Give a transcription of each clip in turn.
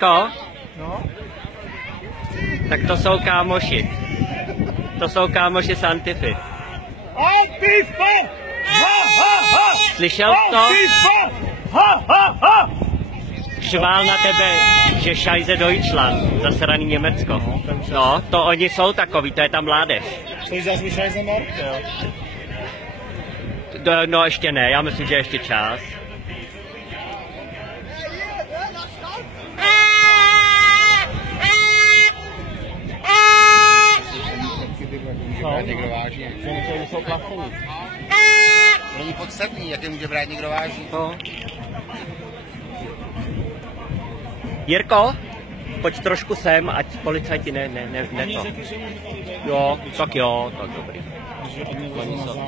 Jirko? No? Tak to jsou kámoši. To jsou kámoši z Antify. Antifa! Ha, ha, ha! Slyšel jsi to? Antifa! Ha, ha, ha! Řval na tebe, že Scheiße Deutschland, zasraný Německo. No, to oni jsou takový, to je ta mládež. Stojí zase mi Scheiße Merkel. No ještě ne, já myslím, že ještě čas. Brát někdo váží. Že jsou placený. Není podstatný, jak je může brát někdo váží. No. Jirko, pojď trošku sem, ať policajti ne to. Jo, tak dobrý.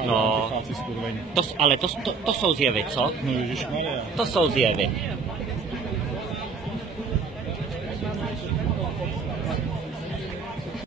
No, ale to jsou zjevy, co? No ježišmarja. To jsou zjevy.